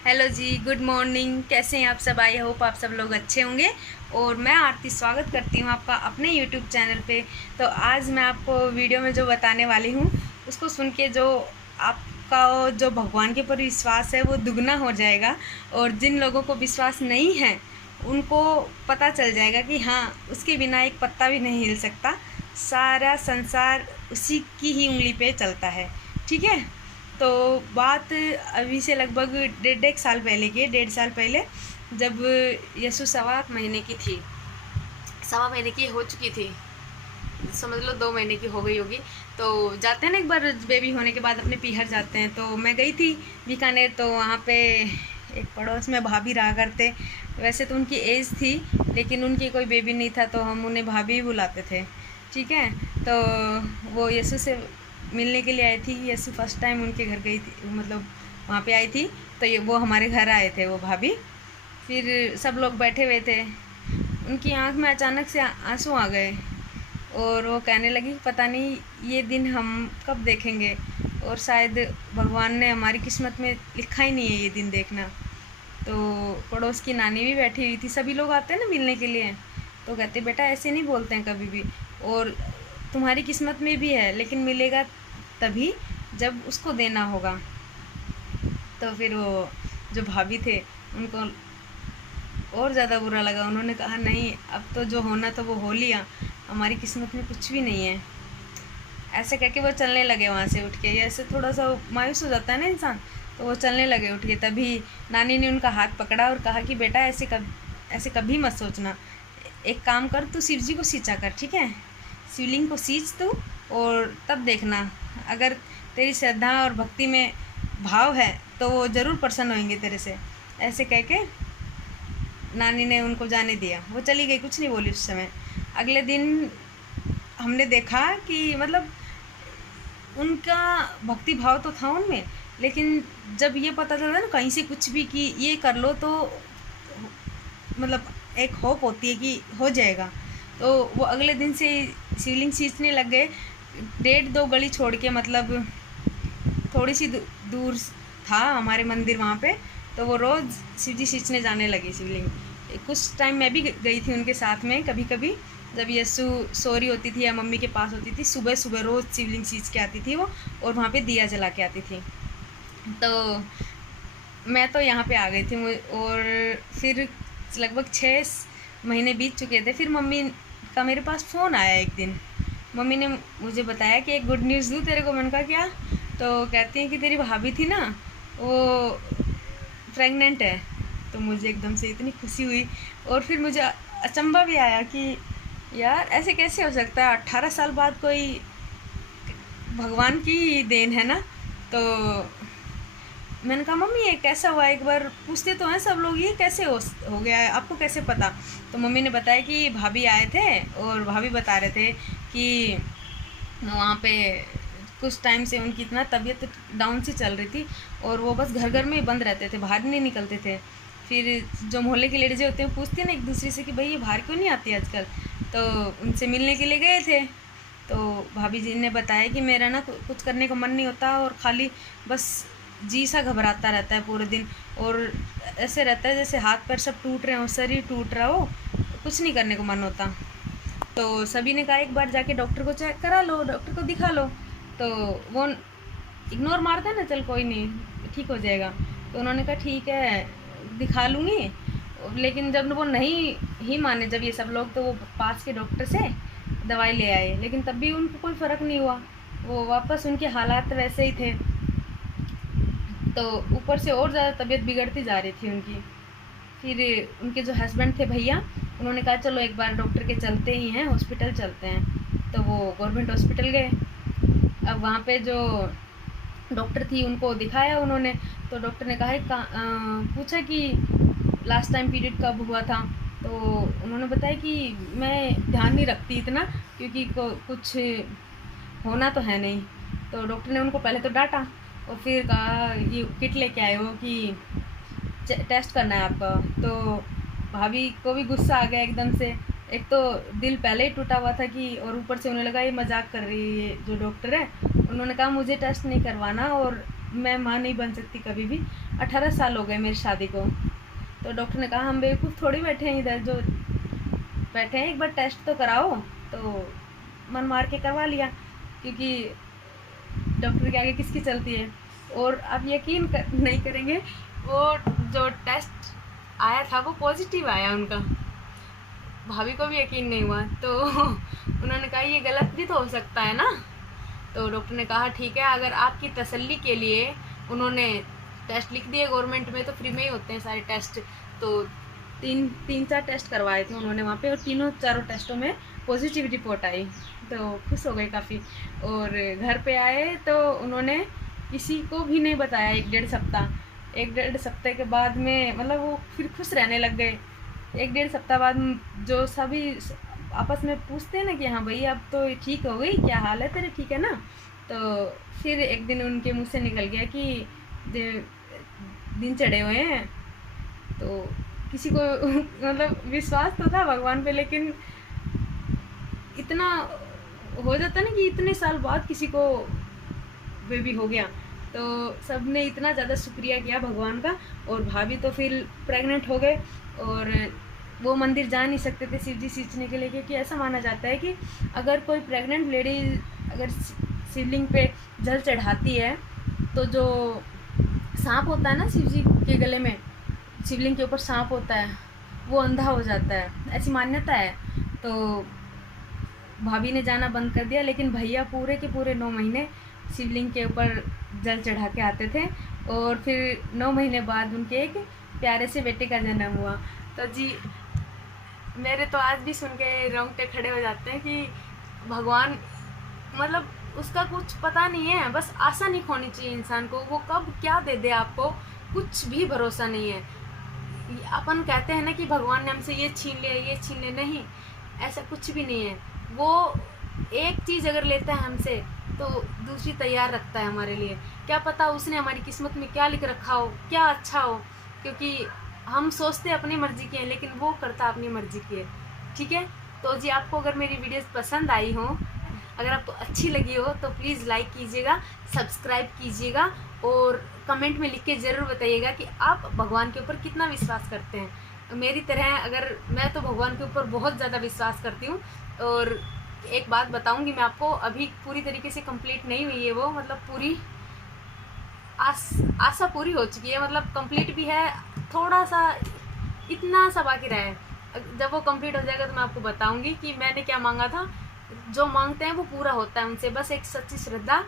Hello जी, good morning. कैसे हैं आप सब? आई होप आप सब लोग अच्छे होंगे। और मैं आरती स्वागत करती हूँ आपका अपने यूट्यूब चैनल पे। तो आज मैं आपको वीडियो में जो बताने वाली हूँ उसको सुन के जो आपका जो भगवान के ऊपर विश्वास है वो दुगना हो जाएगा। और जिन लोगों को विश्वास नहीं है उनको पता चल जाएगा कि हाँ, उसके बिना एक पत्ता भी नहीं हिल सकता। सारा संसार उसी की ही उंगली पे चलता है। ठीक है। तो बात अभी से लगभग डेढ़ एक साल पहले की, 1.5 साल पहले, जब यसु सवा महीने की थी, सवा महीने की हो चुकी थी, समझ लो 2 महीने की हो गई होगी। तो जाते हैं ना, एक बार बेबी होने के बाद अपने पीहर जाते हैं। तो मैं गई थी बीकानेर। तो वहाँ पे एक पड़ोस में भाभी रहा करते। वैसे तो उनकी एज थी लेकिन उनकी कोई बेबी नहीं था तो हम उन्हें भाभी ही बुलाते थे। ठीक है। तो वो यसु से मिलने के लिए आई थी। यसु फर्स्ट टाइम उनके घर गई थी, मतलब वहाँ पे आई थी। तो ये वो हमारे घर आए थे, वो भाभी। फिर सब लोग बैठे हुए थे। उनकी आंख में अचानक से आंसू आ गए और वो कहने लगी पता नहीं ये दिन हम कब देखेंगे, और शायद भगवान ने हमारी किस्मत में लिखा ही नहीं है ये दिन देखना। तो पड़ोस की नानी भी बैठी हुई थी। सभी लोग आते हैं ना मिलने के लिए, तो कहते बेटा ऐसे नहीं बोलते हैं कभी भी, और तुम्हारी किस्मत में भी है लेकिन मिलेगा तभी जब उसको देना होगा। तो फिर वो जो भाभी थे उनको और ज़्यादा बुरा लगा। उन्होंने कहा नहीं, अब तो जो होना तो वो हो लिया, हमारी किस्मत में कुछ भी नहीं है। ऐसे कह के वो चलने लगे वहाँ से उठ के। ऐसे थोड़ा सा मायूस हो जाता है ना इंसान, तो वो चलने लगे उठ के। तभी नानी ने उनका हाथ पकड़ा और कहा कि बेटा ऐसे कभी मत सोचना। एक काम कर, तू शिव जी को सींचा कर, ठीक है? शिवलिंग को सींच तू, और तब देखना अगर तेरी श्रद्धा और भक्ति में भाव है तो वो ज़रूर प्रसन्न होंगे तेरे से। ऐसे कह के नानी ने उनको जाने दिया। वो चली गई, कुछ नहीं बोली उस समय। अगले दिन हमने देखा कि मतलब उनका भक्ति भाव तो था उनमें, लेकिन जब ये पता चलता ना कहीं से कुछ भी कि ये कर लो तो मतलब एक होप होती है कि हो जाएगा, तो वो अगले दिन से शिवलिंग सींचने लग गए। 1.5-2 गली छोड़ के, मतलब थोड़ी सी दूर था हमारे मंदिर वहाँ पे। तो वो रोज़ शिव जी सींचने जाने लगी शिवलिंग। कुछ टाइम मैं भी गई थी उनके साथ में कभी कभी, जब यस्सु सोरी होती थी या मम्मी के पास होती थी। सुबह सुबह रोज़ शिवलिंग सींच के आती थी वो, और वहाँ पे दिया जला के आती थी। तो मैं तो यहाँ पे आ गई थी और फिर लगभग 6 महीने बीत चुके थे। फिर मम्मी का मेरे पास फ़ोन आया एक दिन। मम्मी ने मुझे बताया कि एक गुड न्यूज़ दूँ तेरे को। मैंने कहा क्या? तो कहती हैं कि तेरी भाभी थी ना, वो प्रेग्नेंट है। तो मुझे एकदम से इतनी खुशी हुई, और फिर मुझे अचंभा भी आया कि यार ऐसे कैसे हो सकता है? 18 साल बाद कोई, भगवान की देन है ना। तो मैंने कहा मम्मी ये कैसा हुआ, एक बार पूछते तो हैं सब लोग, ये कैसे हो गया है, आपको कैसे पता? तो मम्मी ने बताया कि भाभी आए थे और भाभी बता रहे थे कि वहाँ पे कुछ टाइम से उनकी इतना तबीयत डाउन सी चल रही थी, और वो बस घर घर में ही बंद रहते थे, बाहर नहीं निकलते थे। फिर जो मोहल्ले की लेडीज़ें होती हैं पूछती हैं ना एक दूसरे से कि भाई ये बाहर क्यों नहीं आती आजकल, तो उनसे मिलने के लिए गए थे। तो भाभी जी ने बताया कि मेरा ना कुछ करने का मन नहीं होता, और खाली बस जी सा घबराता रहता है पूरे दिन, और ऐसे रहता है जैसे हाथ पैर सब टूट रहे हो, शरीर टूट रहा हो, कुछ नहीं करने को मन होता। तो सभी ने कहा एक बार जाके डॉक्टर को चेक करा लो, डॉक्टर को दिखा लो। तो वो इग्नोर मारता है ना, चल कोई नहीं ठीक हो जाएगा। तो उन्होंने कहा ठीक है दिखा लूँगी। लेकिन जब वो नहीं ही माने, जब ये सब लोग, तो वो पास के डॉक्टर से दवाई ले आए, लेकिन तब भी उनको कोई फ़र्क नहीं हुआ। वो वापस उनके हालात वैसे ही थे। तो ऊपर से और ज़्यादा तबीयत बिगड़ती जा रही थी उनकी। फिर उनके जो हस्बैंड थे भैया, उन्होंने कहा चलो एक बार डॉक्टर के चलते ही हैं, हॉस्पिटल चलते हैं। तो वो गवर्नमेंट हॉस्पिटल गए। अब वहाँ पे जो डॉक्टर थी उनको दिखाया उन्होंने। तो डॉक्टर ने कहा पूछा कि लास्ट टाइम पीरियड कब हुआ था। तो उन्होंने बताया कि मैं ध्यान नहीं रखती इतना, क्योंकि कुछ होना तो है नहीं। तो डॉक्टर ने उनको पहले तो डांटा, और फिर कहा ये किट लेके आए हो कि टेस्ट करना है आपका। तो भाभी को भी गुस्सा आ गया एकदम से। एक तो दिल पहले ही टूटा हुआ था कि, और ऊपर से उन्हें लगा ये मजाक कर रही है जो डॉक्टर है। उन्होंने कहा मुझे टेस्ट नहीं करवाना, और मैं माँ नहीं बन सकती कभी भी। 18 साल हो गए मेरी शादी को। तो डॉक्टर ने कहा हम बेवकूफ़ थोड़ी बैठे हैं इधर जो बैठे हैं, एक बार टेस्ट तो कराओ। तो मन मार के करवा लिया, क्योंकि डॉक्टर के आगे किसकी चलती है। और आप यकीन नहीं करेंगे, वो जो टेस्ट आया था वो पॉजिटिव आया उनका। भाभी को भी यकीन नहीं हुआ। तो उन्होंने कहा ये गलत भी तो हो सकता है ना। तो डॉक्टर ने कहा ठीक है, अगर आपकी तसल्ली के लिए उन्होंने टेस्ट लिख दिए, गवर्नमेंट में तो फ्री में ही होते हैं सारे टेस्ट। तो तीन चार टेस्ट करवाए थे उन्होंने वहाँ पे, और चारों टेस्टों में पॉजिटिव रिपोर्ट आई। तो खुश हो गए काफ़ी। और घर पे आए तो उन्होंने किसी को भी नहीं बताया। एक डेढ़ सप्ताह के बाद में मतलब वो फिर खुश रहने लग गए। एक डेढ़ सप्ताह बाद जो सभी आपस में पूछते हैं ना कि हाँ भाई अब तो ठीक हो गई, क्या हाल है तेरे, ठीक है ना। तो फिर एक दिन उनके मुँह से निकल गया कि दिन चढ़े हुए हैं। तो किसी को मतलब विश्वास तो था भगवान पे, लेकिन इतना हो जाता ना कि इतने साल बाद किसी को बेबी हो गया। तो सब ने इतना ज़्यादा शुक्रिया किया भगवान का। और भाभी तो फिर प्रेग्नेंट हो गए। और वो मंदिर जा नहीं सकते थे शिव जी सींचने के लिए, क्योंकि ऐसा माना जाता है कि अगर कोई प्रेग्नेंट लेडी अगर शिवलिंग पे जल चढ़ाती है तो जो सांप होता है ना शिव जी के गले में, शिवलिंग के ऊपर सांप होता है, वो अंधा हो जाता है, ऐसी मान्यता है। तो भाभी ने जाना बंद कर दिया, लेकिन भैया पूरे के पूरे 9 महीने शिवलिंग के ऊपर जल चढ़ा के आते थे। और फिर 9 महीने बाद उनके एक प्यारे से बेटे का जन्म हुआ। तो जी मेरे तो आज भी सुन के रोंगटे खड़े हो जाते हैं कि भगवान मतलब उसका कुछ पता नहीं है। बस आशा नहीं खोनी चाहिए इंसान को, वो कब क्या दे दे आपको कुछ भी भरोसा नहीं है। अपन कहते हैं ना कि भगवान ने हमसे ये छीन लिया, ये छीन लिया, नहीं, ऐसा कुछ भी नहीं है। वो एक चीज़ अगर लेता है हमसे तो दूसरी तैयार रखता है हमारे लिए। क्या पता उसने हमारी किस्मत में क्या लिख रखा हो, क्या अच्छा हो, क्योंकि हम सोचते अपनी मर्जी की है, लेकिन वो करता अपनी मर्जी की है। ठीक है। तो जी आपको अगर मेरी वीडियोस पसंद आई हो, अगर आपको अच्छी लगी हो, तो प्लीज़ लाइक कीजिएगा, सब्सक्राइब कीजिएगा और कमेंट में लिख के ज़रूर बताइएगा कि आप भगवान के ऊपर कितना विश्वास करते हैं। मेरी तरह अगर मैं तो भगवान के ऊपर बहुत ज़्यादा विश्वास करती हूँ। और एक बात बताऊँगी मैं आपको, अभी पूरी तरीके से कंप्लीट नहीं हुई है वो, मतलब पूरी आशा पूरी हो चुकी है, मतलब कंप्लीट भी है, थोड़ा सा इतना सा बाकी रहा है। जब वो कंप्लीट हो जाएगा तो मैं आपको बताऊंगी कि मैंने क्या मांगा था। जो मांगते हैं वो पूरा होता है उनसे, बस एक सच्ची श्रद्धा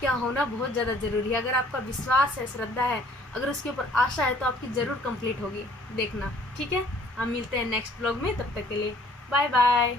क्या होना बहुत ज़्यादा ज़रूरी है। अगर आपका विश्वास है, श्रद्धा है, अगर उसके ऊपर आशा है, तो आपकी ज़रूर कंप्लीट होगी, देखना। ठीक है, हम मिलते हैं नेक्स्ट ब्लॉग में, तब तक के लिए बाय बाय।